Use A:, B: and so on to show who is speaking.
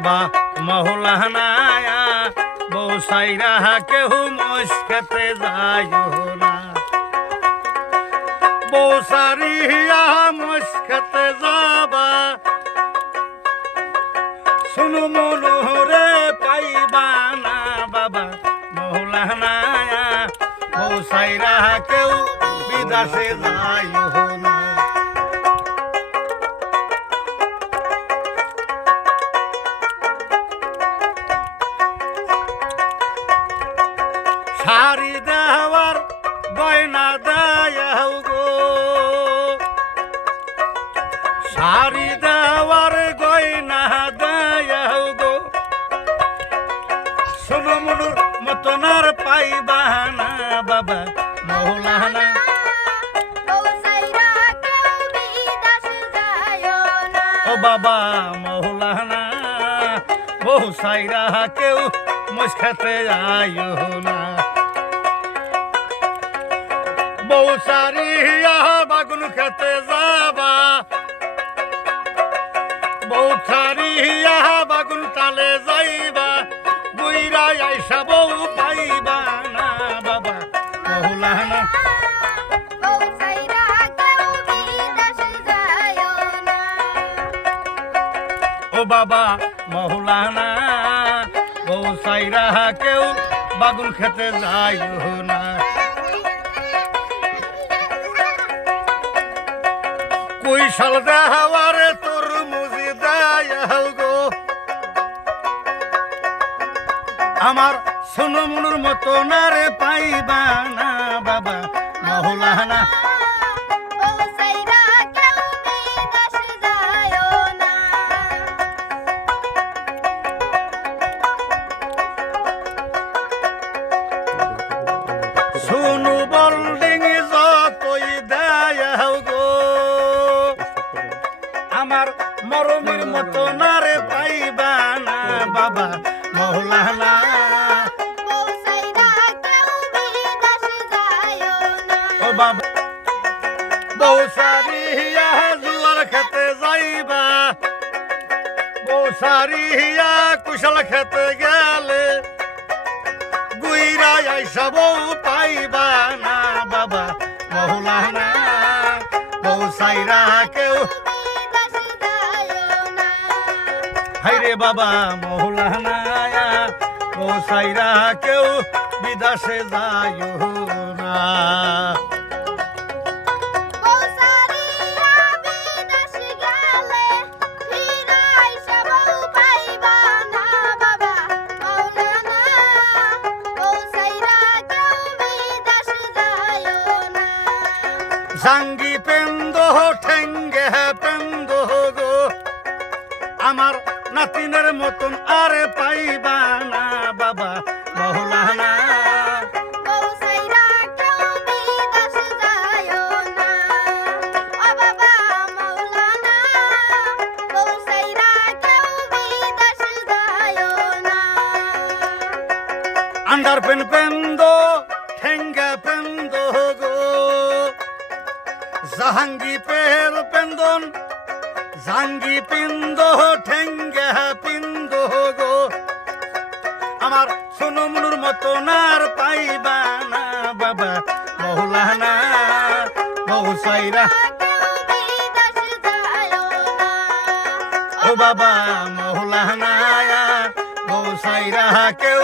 A: বাবা মহলানায়া বউ সাইরা কেউ মোষ খেতে যায় না। বউ সারিয়া মোষ খেতে যাবা, শুনু মনোহরে পাইবা না বাবা। মহলানায়া বউ সাইরা কেউ বিদাসে যায় শাড়ি দেওয়ার গয়না দেয়াও গো। শাড়ি দেওয়ার গয়না দেয়াও গো। শুনো মনুর মতন আর পাইবা না বাবা, মৌলানা। ও বাবা, মৌলানা বহু সাইরা কেউ মুসখাতে আয়ো না। বউ সারিয়া বাগুন খেতে যাবা। বউ সারিয়া বাগুন তালে যাইবা, বুইরা আইসা বউ পাইবা না বাবা। মৌলানা ও বাবা মৌলানা বউ সাইরা কেউ বাগুন খেতে যাইও না। কৈশাল দেহাওয়ারে তোর মুজি দেয়াও গো। আমার সোনমুনুর মনুর মতো না রে পাইবা না বাবা। মহলানা মরমের মতো না রে পাইবা না বাবা মহলানা ও বাবা। বউ সারিয়া জুয়ার খেতে যাইবা। বউ সারিয়া কুশল খেতে গেলে গুইরা আইসা বউ পাইবা না বাবা মহলানা বউ সাইরা কেউ হাইরে বাবা মহলানা বউ সাইরা কেউ বিদাসে যায় না। জাঙ্গি পেন্দ ঠেঙ্গে পেন্দ গো আমার নাতিনের মতন আরে পাইবা না বাবা মহলানা। আন্ডার পেন পেন্দ ঠেঙ্গে পেন্দ গো। জাহাঙ্গি পের পেন্দন জাঙ্গি পিন্দ, ঠেঙ্গে পিন্দ গো। আমার সোনমনুর মতো নার পাইবা না বাবা মৌলানা বহু সাইরা। ও বাবা মৌলানা বহু সাইরা কেউ